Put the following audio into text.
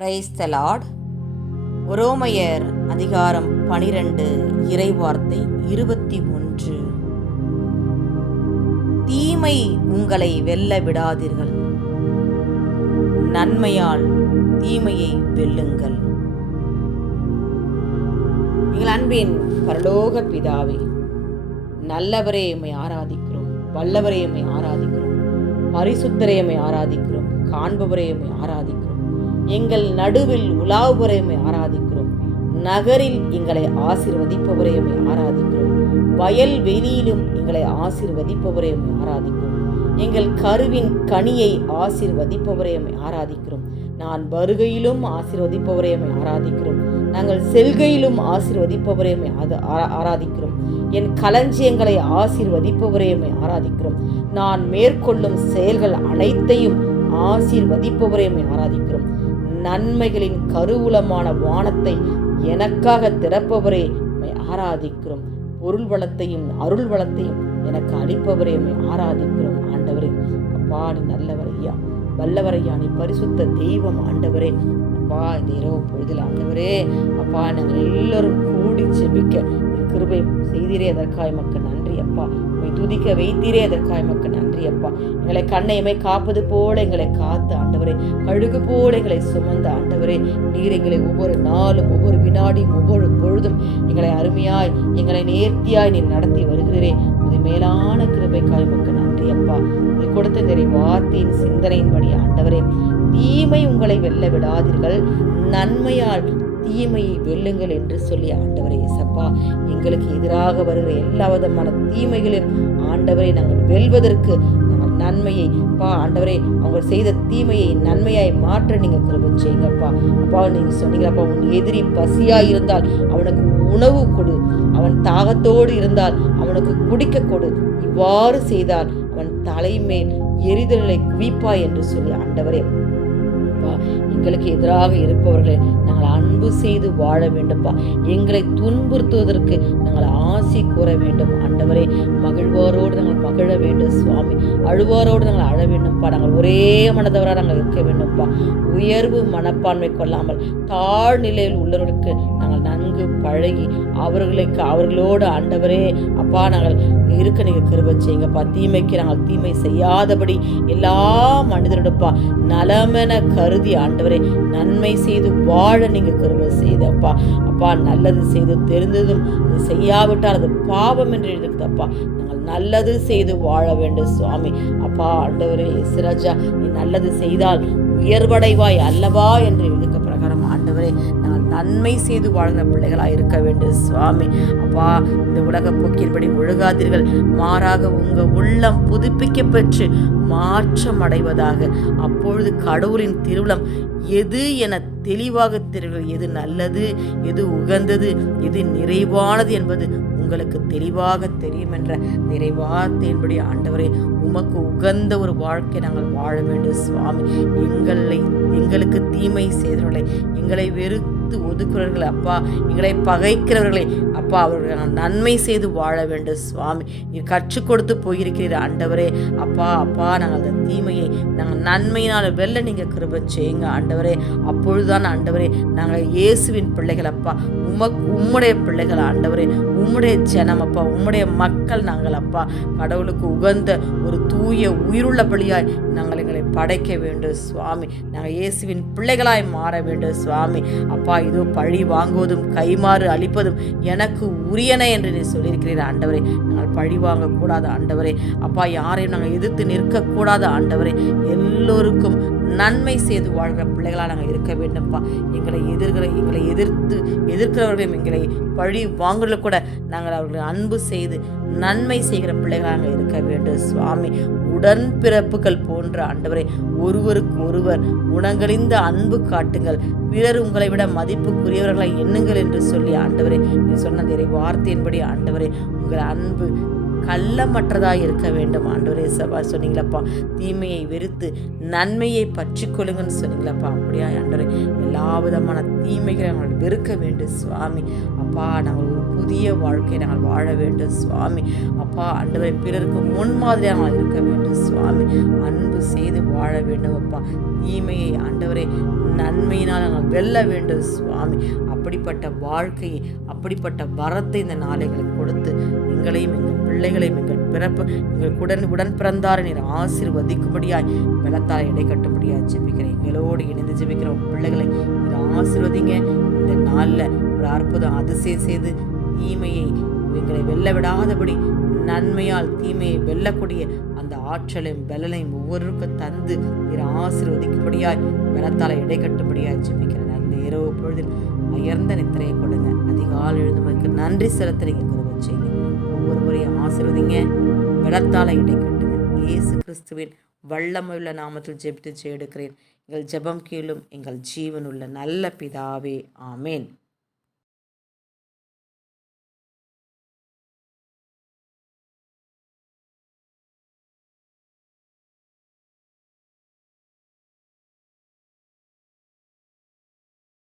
Praise the Lord உரோமையர் அதிகாரம் பனிரெண்டு இறைவார்த்தை இருபத்தி ஒன்று. தீமை உங்களை வெல்ல விடாதீர்கள். நன்மையால் தீமையை வெல்லுங்கள். எங்கள் அன்பின் பரலோக பிதாவே நல்லவரே எம்மை ஆராதிக்கிறோம் வல்லவரே எம்மை ஆராதிக்கிறோம் பரிசுத்தரே எம்மை ஆராதிக்கிறோம் காண்பவரே எம்மை ஆராதிக்கிறோம். எங்கள் நடுவில் உலாவுவரை ஆராதிக்கிறோம். நகரில் எங்களை ஆசிர்வதிப்பவரையுமே ஆராதிக்கிறோம். வயல் வெளியிலும் எங்களை ஆசீர்வதிப்பவரை ஆராதிக்கிறோம். எங்கள் கருவின் கனியை ஆசீர்வதிப்பவரை ஆராதிக்கிறோம். நான் வருகையிலும் ஆசிர்வதிப்பவரையுமே ஆராதிக்கிறோம். நாங்கள் செல்கையிலும் ஆசீர்வதிப்பவரை எம்மை ஆரா- ஆராதிக்கிறோம். என் களஞ்சியங்களை ஆசீர்வதிப்பவரை ஆராதிக்கிறோம். நான் மேற்கொள்ளும் செயல்கள் அனைத்தையும் ஆசீர்வதிப்பவரை ஆராதிக்கிறோம். நன்மைகளின் கருவூலமான வானத்தை எனக்காக திறப்பவரே உம்மை ஆராதிக்கிறோம். பொருள் வளத்தையும் அருள் வளத்தையும் எனக்கு அளிப்பவரே உம்மை ஆராதிக்கிறோம் ஆண்டவரே. அப்பா நீ நல்லவர் ஐயா. வல்லவரையா நீ பரிசுத்த தெய்வம் ஆண்டவரே. அப்பா இந்த இரவு பொழுதில் ஆண்டவரே. அப்பா நாங்கள் எல்லோரும் கூடி செபிக்க கிருபை செய்தீரே அதற்காய் மக்கள் நன்றி அப்பா. உம்மை துதிக்க வைத்தீரே அதற்காய் மக்கள் நன்றி அப்பா. எங்களை கண்ணையுமே காப்பது போல எங்களை காத்து ஆண்டவரே. கழுகு போல எங்களை சுமந்த ஆண்டவரே. நீர் எங்களை ஒவ்வொரு நாளும் ஒவ்வொரு வினாடியும் ஒவ்வொரு பொழுதும் எங்களை அருமையாய் எங்களை நேர்த்தியாய் நீர் நடத்தி வருகிறீரே. இது மேலான கிருபைக்காய் மக்கள் நன்றி அப்பா. நீ கொடுத்த இந்த வார்த்தையின் சிந்தனையின்படி ஆண்டவரே. தீமை உங்களை வெல்ல விடாதீர்கள். நன்மையால் தீமையை வெல்லுங்கள் என்று சொல்லி ஆண்டவரை இயேசப்பா எங்களுக்கு எதிராக வருகிற எல்லா விதமான தீமைகளில் ஆண்டவரை நாங்கள் வெல்வதற்கு நாங்கள் நன்மையை பா ஆண்டவரே அவங்க செய்த தீமையை நன்மையாய் மாற்ற நீங்கள் கிருபை செய்யுங்கப்பா. அப்பா நீங்கள் சொன்னீங்கப்பா உன் எதிரி பசியாய் இருந்தால் அவனுக்கு உணவு கொடு. அவன் தாகத்தோடு இருந்தால் அவனுக்கு குடிக்க கொடு. இவ்வாறு செய்தால் அவன் தலைமேல் எரிதலை குவிப்பாய் என்று சொல்லி ஆண்டவரே எங்களுக்கு எதிராக இருப்பவர்களை நாங்கள் அன்பு செய்து வாழ வேண்டும்ப்பா எங்களை துன்புறுத்துவதற்கு நாங்கள் ஆசி கூற வேண்டும். ஆண்டவரே மகிழ்வாரோடு நாங்கள் மகிழ வேண்டும் சுவாமி. அழுவாரோடு நாங்கள் அழ வேண்டும்ப்பா நாங்கள் ஒரே மனதவராக நாங்கள் இருக்க வேண்டும்ப்பா உயர்வு மனப்பான்மை கொள்ளாமல் தாழ்நிலையில் உள்ளவர்களுக்கு நாங்கள் நன்கு பழகி அவர்களுக்கு அவர்களோடு ஆண்டவரே அப்பா நாங்கள் இருக்க நீங்கள் கிருபை செய்யுங்கப்பா. தீமைக்கு நாங்கள் தீமை செய்யாதபடி எல்லா மனிதரோடப்பா நலமென கருதி ஆண்டவரே நன்மை செய்து வாழ நீங்கள் கிருபை செய்தப்பா. அப்பா நல்லது செய்து தெரிந்ததும் அது செய்யாவிட்டால் அது பாவம் என்று எழுதுக்குதப்பா நாங்கள் நல்லது செய்து வாழ வேண்டும் சுவாமி. அப்பா ஆண்டவரே இஸ்ராஜா நீ நல்லது செய்தால் உயர்வடைவாய் அல்லவா என்று எழுதுக்க பிரகாரம் ஆண்டவரே நாங்கள் நன்மை செய்து வாழ்கிற பிள்ளைகளாக இருக்க வேண்டும் சுவாமி. அப்பா இந்த உலக போக்கின்படி ஒழுகாதீர்கள். மாறாக உங்கள் உள்ளம் புதுப்பிக்க பெற்று மாற்றம் அடைவதாக. அப்பொழுது கடவுளின் திருவிழம் எது என தெளிவாக தெரிவது எது நல்லது எது உகந்தது எது நிறைவானது என்பது உங்களுக்கு தெளிவாக தெரியும் என்ற நிறைவார்த்தையின்படி ஆண்டவரே உமக்கு உகந்த ஒரு வாழ்க்கை நாங்கள் வாழ வேண்டும் சுவாமி. எங்களை எங்களுக்கு தீமை செய்தவர்களை எங்களை வெறு பார்த்து ஒதுக்குறவர்கள் அப்பா எங்களை பகைக்கிறவர்களை அப்பா அவர்கள் நாங்கள் நன்மை செய்து வாழ வேண்டும் சுவாமி. நீ கற்றுக் கொடுத்து போயிருக்கிறீர் ஆண்டவரே. அப்பா அப்பா நாங்கள் அந்த தீமையை நாங்கள் நன்மையினால் வெல்ல நீங்கள் கிருப செய்யுங்க ஆண்டவரே. அப்பொழுதுதான் ஆண்டவரே நாங்கள் இயேசுவின் பிள்ளைகள் அப்பா. உமக்கு உம்முடைய பிள்ளைகள் ஆண்டவரே. உம்முடைய ஜனம் அப்பா. உம்முடைய மக்கள் நாங்கள் அப்பா. கடவுளுக்கு உகந்த ஒரு தூய உயிருள்ள பலியாய் நாங்கள் எங்களை படைக்க வேண்டும் சுவாமி. நாங்கள் இயேசுவின் பிள்ளைகளாய் மாற வேண்டும் சுவாமி. அப்பா இதோ பழி வாங்குவதும் கைமாறு அளிப்பதும் எனக்கு உரியன என்று நீ சொல்லியிருக்கிறீர் ஆண்டவரே. நாங்கள் பழி வாங்கக்கூடாது ஆண்டவரே. அப்பா யாரையும் நாங்கள் எதிர்த்து நிற்கக்கூடாது ஆண்டவரே. எல்லோருக்கும் நன்மை செய்து வாழ்கிற பிள்ளைகளாக நாங்கள் இருக்க வேண்டும்ப்பா. எங்களை எதிர்கிற எங்களை எதிர்த்து எதிர்க்கிறவர்களையும் எங்களை பழி வாங்குறதுல கூட நாங்கள் அவர்களை அன்பு செய்து நன்மை செய்கிற பிள்ளைகளாக நாங்கள் இருக்க வேண்டும் சுவாமி. உடன்பிறப்புகள் போன்ற ஆண்டவரை ஒருவருக்கு ஒருவர் உணங்கழிந்த அன்பு காட்டுங்கள். பிறர் உங்களை விட மதிப்புக்குரியவர்களை எண்ணுங்கள் என்று சொல்லி ஆண்டவரே நீ சொன்ன இறை வார்த்தையின்படி ஆண்டவரே உங்கள் அன்பு கள்ளமற்றதாக இருக்க வேண்டும். ஆண்டவரே சபா சொன்னீங்களப்பா தீமையை வெறுத்து நன்மையை பற்றி கொள்ளுங்கன்னு சொன்னீங்களப்பா. அப்படியா ஆண்டவரே எல்லா விதமான தீமைகளை நாங்கள் வெறுக்க வேண்டும். சுவாமி அப்பா நாங்கள் புதிய வாழ்க்கையை நாங்கள் வாழ வேண்டும் சுவாமி. அப்பா ஆண்டவரை பிறருக்கு முன்மாதிரியாக நாங்கள் இருக்க வேண்டும் சுவாமி. அன்பு செய்து வாழ வேண்டும் அப்பா. தீமையை ஆண்டவரை நன்மையினால் நாங்கள் வெல்ல வேண்டும் சுவாமி. அப்படிப்பட்ட வாழ்க்கையை அப்படிப்பட்ட வரத்தை இந்த நாளைகளுக்கு கொடுத்து எங்களையும் எங்கள் பிள்ளைகளையும் எங்கள் பிறப்பு எங்கள் உடன் உடன் பிறந்தாரை நீர் ஆசிர்வதிக்கும்படியாய் வெள்ளத்தால் இடை கட்டும்படியாய் ஜெபிக்கிறேன். எங்களோடு இணைந்து ஜெபிக்கிற பிள்ளைகளை நீர் ஆசிர்வதிங்க. இந்த நாளில் ஒரு அற்புதம் அதிசயம் செய்து தீமையை எங்களை வெல்ல விடாதபடி நன்மையால் தீமையை வெல்லக்கூடிய அந்த ஆற்றலையும் பலனையும் ஒவ்வொருவருக்கும் தந்து நீர் ஆசீர்வதிக்கும்படியாய் பலத்தால் இடை கட்டும்படியாய் ஜெபிக்கிறேன் அந்த இரவு பொழுதில் உயர்ந்த நித்திரையை கொடுங்க. அதிகாலை எழுதுவதற்கு நன்றி செலுத்துறீங்க குருவை செய்யுங்க ஒவ்வொருவரையும் ஆசீர்வதிங்க பலத்தால் இடை கட்டுங்க. இயேசு கிறிஸ்துவின் வல்லமையுள்ள நாமத்தில் ஜெபித்து எடுக்கிறேன் எங்கள் ஜெபம் கீழும் எங்கள் ஜீவனுள்ள நல்ல பிதாவே ஆமேன்.